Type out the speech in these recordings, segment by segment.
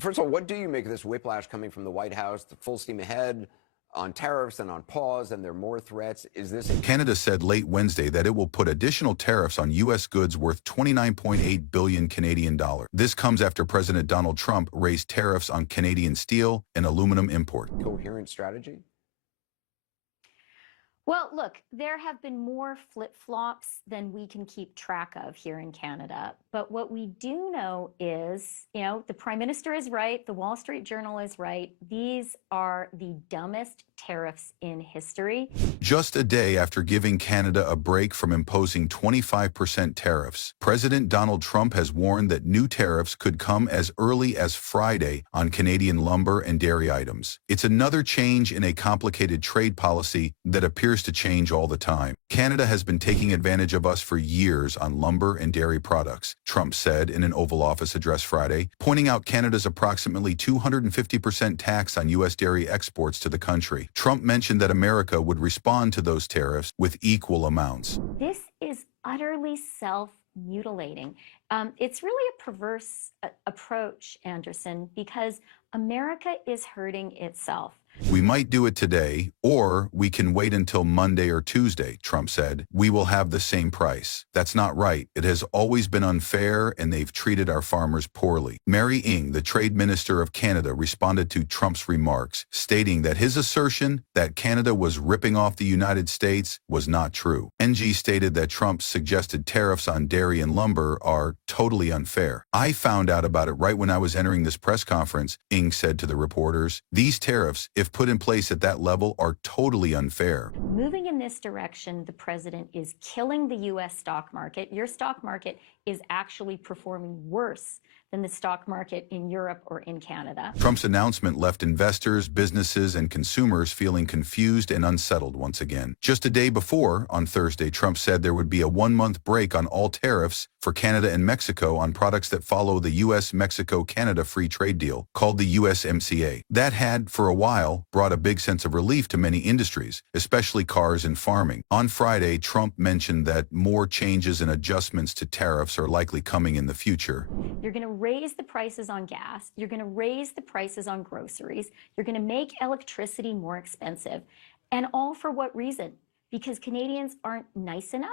First of all, what do you make of this whiplash coming from the White House, the full steam ahead on tariffs and on pause, and there are more threats? Is this Canada said late Wednesday that it will put additional tariffs on U.S. goods worth 29.8 billion Canadian dollars. This comes after President Donald Trump raised tariffs on Canadian steel and aluminum import. coherent strategy? Well, look, there have been more flip-flops than we can keep track of here in Canada. But what we do know is, the Prime Minister is right, the Wall Street Journal is right. These are the dumbest tariffs in history. Just a day after giving Canada a break from imposing 25% tariffs, President Donald Trump has warned that new tariffs could come as early as Friday on Canadian lumber and dairy items. It's another change in a complicated trade policy that appears to change all the time. Canada has been taking advantage of us for years on lumber and dairy products, Trump said in an Oval Office address Friday, pointing out Canada's approximately 250% tax on U.S. dairy exports to the country. Trump mentioned that America would respond to those tariffs with equal amounts. This is utterly self-mutilating. It's really a perverse approach, Anderson, because America is hurting itself. We might do it today, or we can wait until Monday or Tuesday, Trump said. We will have the same price. That's not right. It has always been unfair, and they've treated our farmers poorly. Mary Ng, the Trade Minister of Canada, responded to Trump's remarks, stating that his assertion that Canada was ripping off the United States was not true. Ng stated that Trump's suggested tariffs on dairy and lumber are totally unfair. I found out about it right when I was entering this press conference, Ng said to the reporters. These tariffs, if put in place at that level, are totally unfair. Moving in this direction, the president is killing the U.S. stock market. Your stock market is actually performing worse than the stock market in Europe or in Canada. Trump's announcement left investors, businesses, and consumers feeling confused and unsettled once again. Just a day before, on Thursday, Trump said there would be a one-month break on all tariffs for Canada and Mexico on products that follow the U.S.-Mexico-Canada Free Trade Deal, called the USMCA. That had, for a while, brought a big sense of relief to many industries, especially cars and farming. On Friday, Trump mentioned that more changes and adjustments to tariffs are likely coming in the future. You're going to raise the prices on gas. You're going to raise the prices on groceries. You're going to make electricity more expensive. And all for what reason? Because Canadians aren't nice enough?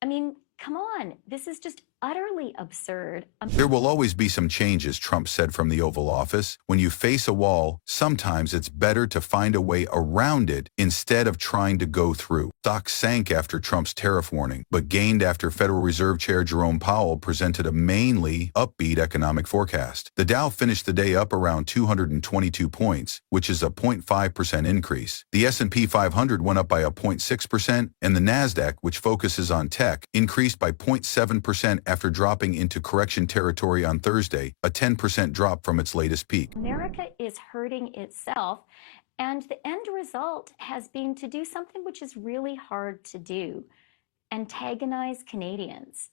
I mean, come on. This is just utterly absurd. There will always be some changes, Trump said from the Oval Office. When you face a wall, sometimes it's better to find a way around it instead of trying to go through. Stocks sank after Trump's tariff warning, but gained after Federal Reserve Chair Jerome Powell presented a mainly upbeat economic forecast. The Dow finished the day up around 222 points, which is a 0.5% increase. The S&P 500 went up by a 0.6%, and the NASDAQ, which focuses on tech, increased by 0.7% after dropping into correction territory on Thursday, a 10% drop from its latest peak. America is hurting itself, and the end result has been to do something which is really hard to do: antagonize Canadians.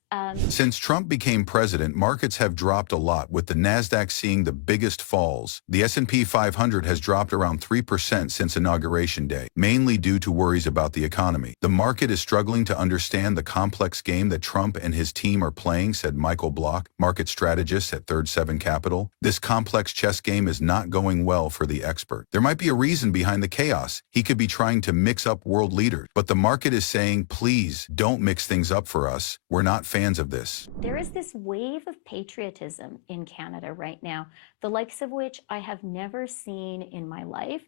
Since Trump became president, markets have dropped a lot, with the NASDAQ seeing the biggest falls. The S&P 500 has dropped around 3% since Inauguration Day, mainly due to worries about the economy. The market is struggling to understand the complex game that Trump and his team are playing, said Michael Block, market strategist at Third Seven Capital. This complex chess game is not going well for the expert. There might be a reason behind the chaos. He could be trying to mix up world leaders, but the market is saying, please don't mix things up for us. We're not fans of this. There is this wave of patriotism in Canada right now, the likes of which I have never seen in my life.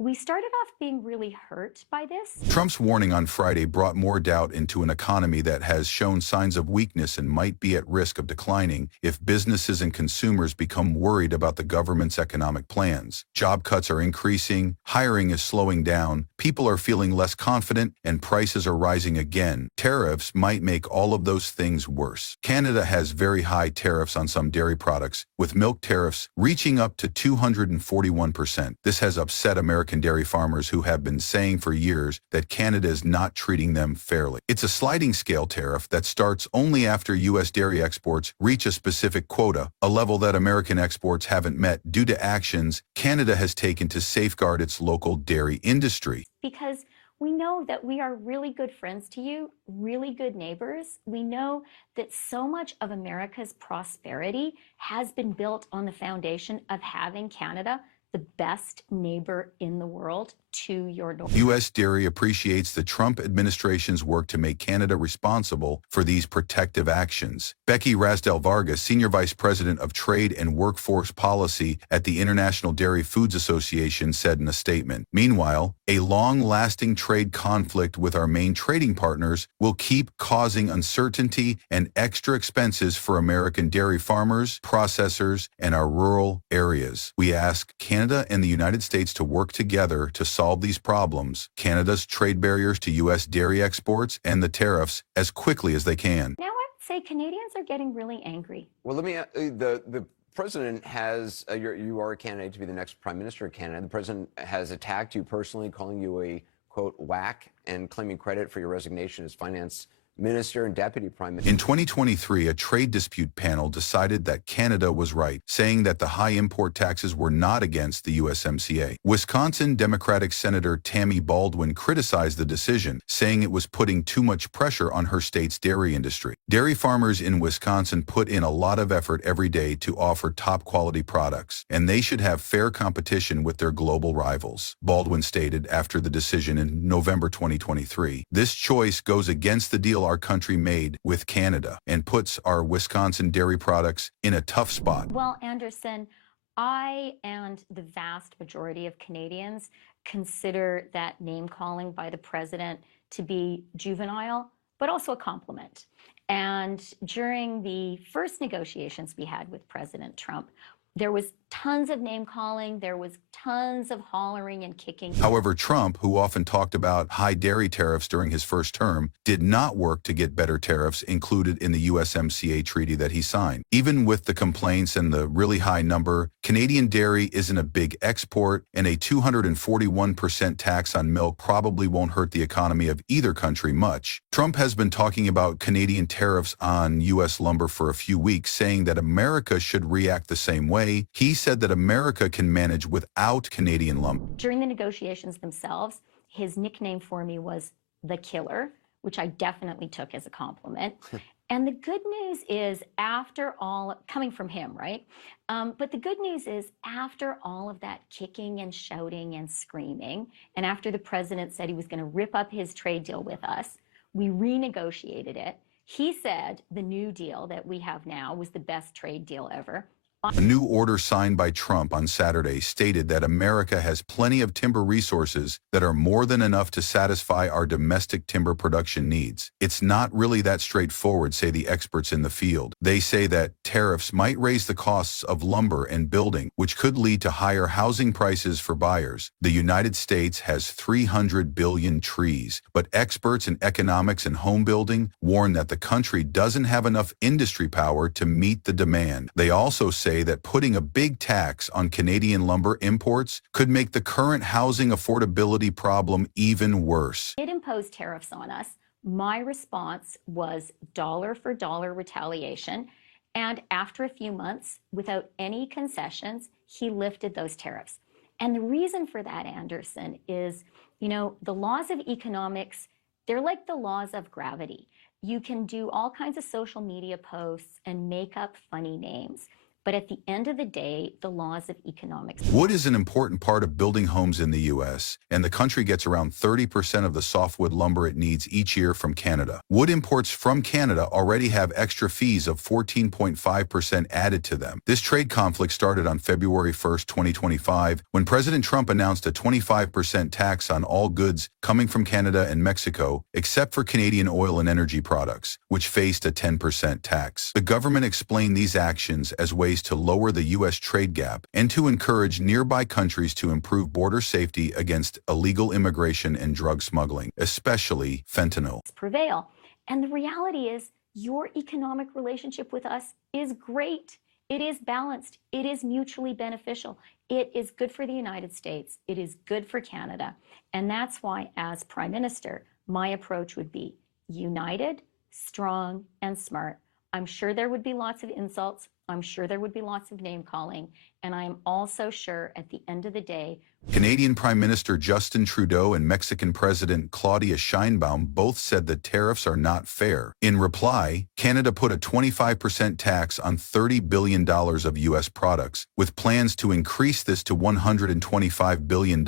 We started off being really hurt by this. Trump's warning on Friday brought more doubt into an economy that has shown signs of weakness and might be at risk of declining if businesses and consumers become worried about the government's economic plans. Job cuts are increasing, hiring is slowing down, people are feeling less confident, and prices are rising again. Tariffs might make all of those things worse. Canada has very high tariffs on some dairy products, with milk tariffs reaching up to 241%. This has upset American dairy farmers who have been saying for years that Canada is not treating them fairly. It's a sliding scale tariff that starts only after U.S. dairy exports reach a specific quota, a level that American exports haven't met due to actions Canada has taken to safeguard its local dairy industry. Because We know that we are really good friends to you, really good neighbors. We know that so much of America's prosperity has been built on the foundation of having Canada the best neighbor in the world to your north. U.S. Dairy appreciates the Trump administration's work to make Canada responsible for these protective actions. Becky Rasdell Vargas, Senior Vice President of Trade and Workforce Policy at the International Dairy Foods Association, said in a statement. Meanwhile, a long-lasting trade conflict with our main trading partners will keep causing uncertainty and extra expenses for American dairy farmers, processors, and our rural areas. We ask Canada and the United States to work together to solve these problems, Canada's trade barriers to U.S. dairy exports and the tariffs, as quickly as they can. Now, I would say Canadians are getting really angry. Well, let me, the president has, you are a candidate to be the next prime minister of Canada. The president has attacked you personally, calling you a, quote, whack, and claiming credit for your resignation as finance minister and deputy prime minister. In 2023, a trade dispute panel decided that Canada was right, saying that the high import taxes were not against the USMCA. Wisconsin Democratic Senator Tammy Baldwin criticized the decision, saying it was putting too much pressure on her state's dairy industry. Dairy farmers in Wisconsin put in a lot of effort every day to offer top-quality products, and they should have fair competition with their global rivals, Baldwin stated after the decision in November 2023. This choice goes against the deal our country made with Canada and puts our Wisconsin dairy products in a tough spot. Well, Anderson, I and the vast majority of Canadians consider that name-calling by the president to be juvenile, but also a compliment. And during the first negotiations we had with President Trump, there was tons of name-calling, there was tons of hollering and kicking. However, Trump, who often talked about high dairy tariffs during his first term, did not work to get better tariffs included in the USMCA treaty that he signed. Even with the complaints and the really high number, Canadian dairy isn't a big export, and a 241% tax on milk probably won't hurt the economy of either country much. Trump has been talking about Canadian tariffs on U.S. lumber for a few weeks, saying that America should react the same way. He said that America can manage without Canadian lumber. During the negotiations themselves, his nickname for me was the Killer, which I definitely took as a compliment. And the good news is, after all, coming from him, right? But the good news is, after all of that kicking and shouting and screaming, and after the president said he was going to rip up his trade deal with us, we renegotiated it. He said the new deal that we have now was the best trade deal ever. A new order signed by Trump on Saturday stated that America has plenty of timber resources that are more than enough to satisfy our domestic timber production needs. It's not really that straightforward, say the experts in the field. They say that tariffs might raise the costs of lumber and building, which could lead to higher housing prices for buyers. The United States has 300 billion trees, but experts in economics and home building warn that the country doesn't have enough industry power to meet the demand. They also say that putting a big tax on Canadian lumber imports could make the current housing affordability problem even worse. It imposed tariffs on us. My response was dollar for dollar retaliation. And after a few months, without any concessions, he lifted those tariffs. And the reason for that, Anderson, is, the laws of economics, they're like the laws of gravity. You can do all kinds of social media posts and make up funny names. But at the end of the day, the laws of economics. Wood is an important part of building homes in the U.S., and the country gets around 30% of the softwood lumber it needs each year from Canada. Wood imports from Canada already have extra fees of 14.5% added to them. This trade conflict started on February 1st, 2025, when President Trump announced a 25% tax on all goods coming from Canada and Mexico, except for Canadian oil and energy products, which faced a 10% tax. The government explained these actions as ways to lower the U.S. trade gap and to encourage nearby countries to improve border safety against illegal immigration and drug smuggling, especially fentanyl. Prevail. And the reality is, your economic relationship with us is great. It is balanced. It is mutually beneficial. It is good for the United States. It is good for Canada. And that's why, as Prime Minister, my approach would be united, strong, and smart. I'm sure there would be lots of insults. I'm sure there would be lots of name calling. And I'm also sure at the end of the day, Canadian Prime Minister Justin Trudeau and Mexican President Claudia Sheinbaum both said that tariffs are not fair. In reply, Canada put a 25% tax on $30 billion of U.S. products, with plans to increase this to $125 billion.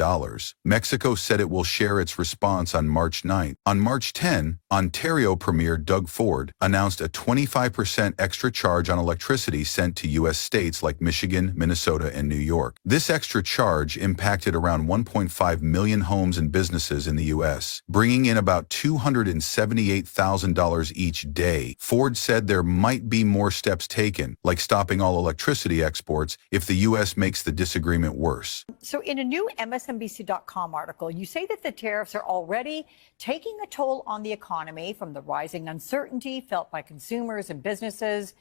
Mexico said it will share its response on March 9. On March 10, Ontario Premier Doug Ford announced a 25% extra charge on electricity sent to U.S. states like Michigan, Minnesota, and New York. This extra charge impacted around 1.5 million homes and businesses in the U.S., bringing in about $278,000 each day. Ford said there might be more steps taken, like stopping all electricity exports, if the U.S. makes the disagreement worse. So in a new MSNBC.com article, you say that the tariffs are already taking a toll on the economy from the rising uncertainty felt by consumers and businesses.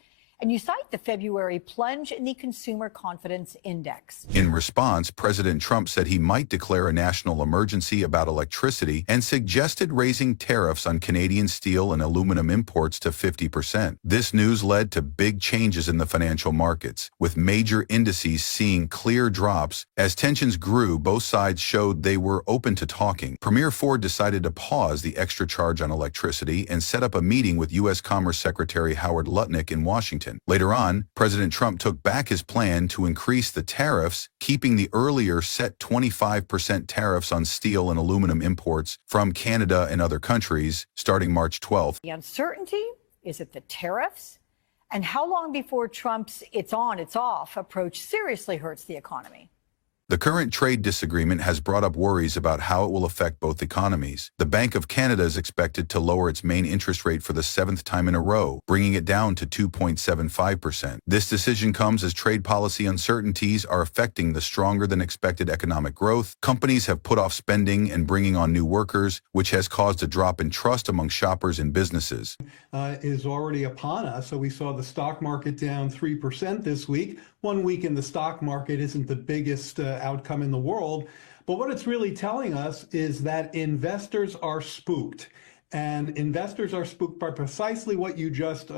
And you cite the February plunge in the Consumer Confidence Index. In response, President Trump said he might declare a national emergency about electricity and suggested raising tariffs on Canadian steel and aluminum imports to 50%. This news led to big changes in the financial markets, with major indices seeing clear drops. As tensions grew, both sides showed they were open to talking. Premier Ford decided to pause the extra charge on electricity and set up a meeting with U.S. Commerce Secretary Howard Lutnick in Washington. Later on, President Trump took back his plan to increase the tariffs, keeping the earlier set 25% tariffs on steel and aluminum imports from Canada and other countries starting March 12th. The uncertainty, is it the tariffs? And how long before Trump's it's on, it's off approach seriously hurts the economy? The current trade disagreement has brought up worries about how it will affect both economies. The Bank of Canada is expected to lower its main interest rate for the 7th time in a row, bringing it down to 2.75%. This decision comes as trade policy uncertainties are affecting the stronger-than-expected economic growth. Companies have put off spending and bringing on new workers, which has caused a drop in trust among shoppers and businesses. Is already upon us. So we saw the stock market down 3% this week. 1 week in the stock market isn't the biggest outcome in the world, but what it's really telling us is that investors are spooked. And investors are spooked by precisely what you just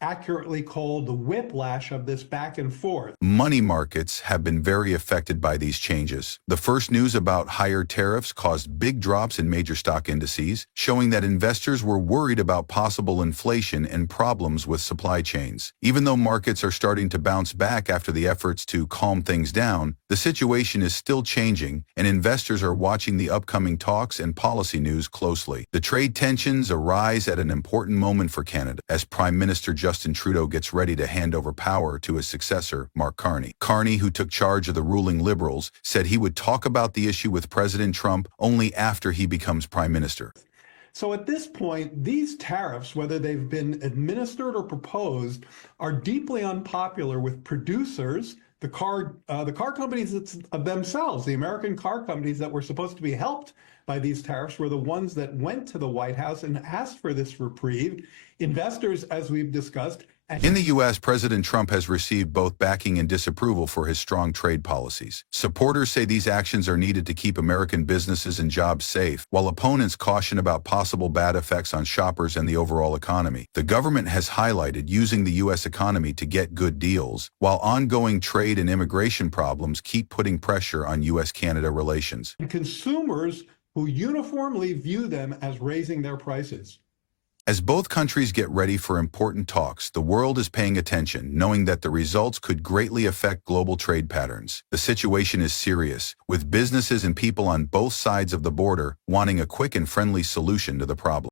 accurately called the whiplash of this back and forth. Money markets have been very affected by these changes. The first news about higher tariffs caused big drops in major stock indices, showing that investors were worried about possible inflation and problems with supply chains. Even though markets are starting to bounce back after the efforts to calm things down, the situation is still changing, and investors are watching the upcoming talks and policy news closely. The trade tensions arise at an important moment for Canada, as Prime Minister Justin Trudeau gets ready to hand over power to his successor, Mark Carney. Carney, who took charge of the ruling Liberals, said he would talk about the issue with President Trump only after he becomes Prime Minister. So at this point, these tariffs, whether they've been administered or proposed, are deeply unpopular with producers, the car companies themselves. The American car companies that were supposed to be helped by these tariffs were the ones that went to the White House and asked for this reprieve. Investors, as we've discussed. In the U.S., President Trump has received both backing and disapproval for his strong trade policies. Supporters say these actions are needed to keep American businesses and jobs safe, while opponents caution about possible bad effects on shoppers and the overall economy. The government has highlighted using the U.S. economy to get good deals, while ongoing trade and immigration problems keep putting pressure on U.S.-Canada relations. And consumers who uniformly view them as raising their prices. As both countries get ready for important talks, the world is paying attention, knowing that the results could greatly affect global trade patterns. The situation is serious, with businesses and people on both sides of the border wanting a quick and friendly solution to the problem.